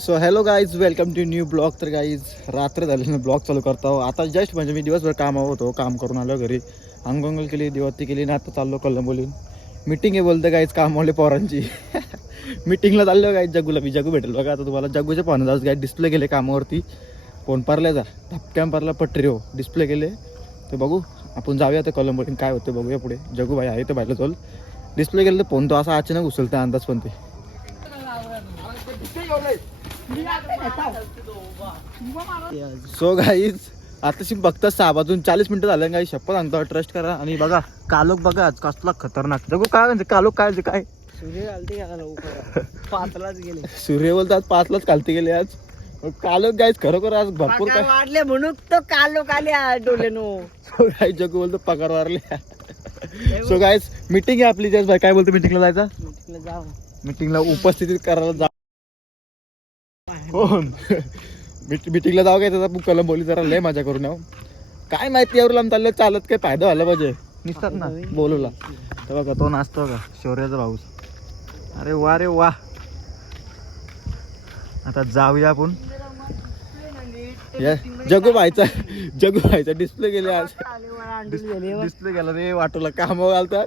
So hello guys welcome to new blog तर guys रात्र झाली ब्लॉग चालू करतो हो. आता जस्ट म्हणजे मी दिवसभर कामावर होतो काम करून आलो घरी. अंगोंगल केली दिवती केली ना आता चाललो कल्लंबोली मिटिंग आहे बोलतं गाईज कामवाले पोरांची. मिटिंगला चाललो हो गाईज जगूला मी जगू भेटेल. बघा आता तुम्हाला जगूच्या पाहणं गाईज डिस्प्ले केले कामावरती. फोन पारल्या जा धपक्यान पारला पटरी हो डिस्प्ले केले. ते बघू आपण जाऊया ते कलंबोलीन काय होतं बघूया पुढे. जगू भाई आहे ते बाहेर चल. डिस्प्ले केलं तर फोन तो असा अचानक उचलता अंदाज पण ते सो गाईज आताशी बघता सहा वाजून चाळीस मिनिटं झाले काही शपथ आणतो. ट्रस्ट करा. आणि बघा कालोख बघा आज कसला खतरनाक. जगू काय म्हणजे कालोख काय म्हणजे काय? पाचलाच गेले. सूर्य बोलतो आज पाचलाच खालती गेले आज. कालोख गाईज खरोखर आज भरपूर काय? वाढले म्हणून तो कालो काले डोलेनो सो गाईज जगू बोलतो पगार वारले सो गाईज मीटिंग आहे आपली. जस्ट भाई काय बोलतो मीटिंगला जायचं? जाऊ मीटिंगला उपस्थितीत करायला जा. कोण मीटिंगला जाऊ काय त्याचा कलम बोली जरा लय मजा करून येऊ. काय माहिती यावर लांब चाललं चालत काय फायदा व्हायला पाहिजे? निसतात ना बोलूला. तर बघा तो नाचतो का शौर्याचा भाऊस अरे वा रे वा. आता जाऊया आपण. जगू भाईचा जगू भाईचा डिस्प्ले गेले आज. डिस्प्ले गेला रे वाटूला कामावर आलता.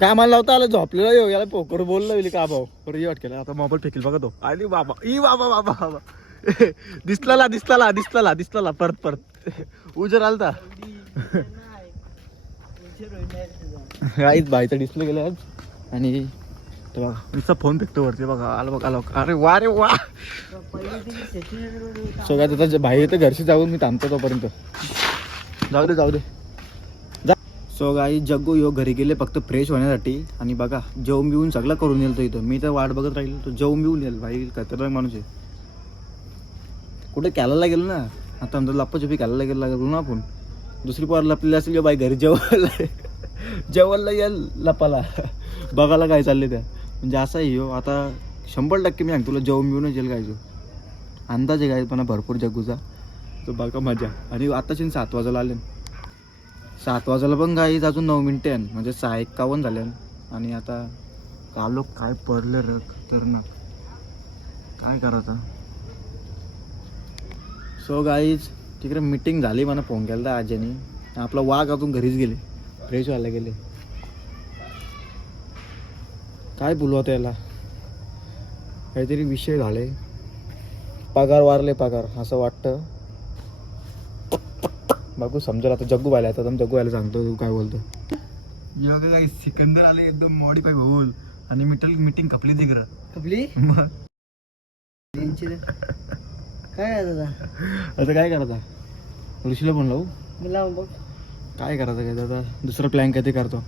कामाला लावता आलं झोपलेला येऊ याला पोकर बोललं गेली का भाऊ? बरं वाट केला आता मोबाईल फेकील बघा तो. आणि बाबा. ई बाबा बाबा बाबा. दिसलाला दिसलाला दिसलाला दिसलाला. परत परत. उजर आलता. काहीच भाईचा डिस्प्ले गेला आज. आणि तो बघा. फोन फेकतो वरती बघा. आलं बघा आलं. अरे वा रे वा. सगळ्यात आता भाई तर घरशी जाऊन मी थांबतो तोपर्यंत. जाऊ दे जाऊ दे. सो गाई जग्गू यो घरी गेले फक्त फ्रेश होण्यासाठी. आणि बघा जेवून बिवून सगळं करून येईल तो इथं. मी तर वाट बघत राहील तो जेवून बिवून येईल भाई खतरनाक माणूस आहे. कुठे कॅलाला गेलो ना? आता आमचा लप्पाछपी कॅलाला गेला गेलो ना आपण. दुसरी पोर लपलेली असेल किंवा बाई घरी जेवायला. जेवायला येईल लपाला बघायला काय चालले त्या. म्हणजे असं आहे हो आता शंभर टक्के मी सांगतो तुला जेवून बिवूनच येईल काय अंदाज आहे काय पण भरपूर जग्गूचा. तो बघा मजा. आणि आताच सात वाजायला आले. सात वाजायला पण गाईज अजून नऊ मिनटे आहे म्हणजे सहा एक्कावन्न झाले आणि आता कालो काय पडले तर ना काय करायचं सो गाईज तिकडे मीटिंग झाली मला फोन केला आजीने. आपला वाघ अजून घरीच गेले. फ्रेश व्हायला गेले. काय बोलू त्याला काहीतरी विषय झाले. पगार वारले पगार असं वाटतं. बघू समजेल आता जग्गू व्हायला आता जग्गू व्हायला सांगतो तू काय बोलतो बघा काही सिकंदर आले एकदम मॉडीफाय होऊन आणि मिटल मीटिंग खपली तिकडं. कपली मग काय दादा? आता काय करायचं? ऋषीला फोन लावू? मला बघ काय करायचं काय आता दुसरं प्लॅन काय ते करतो.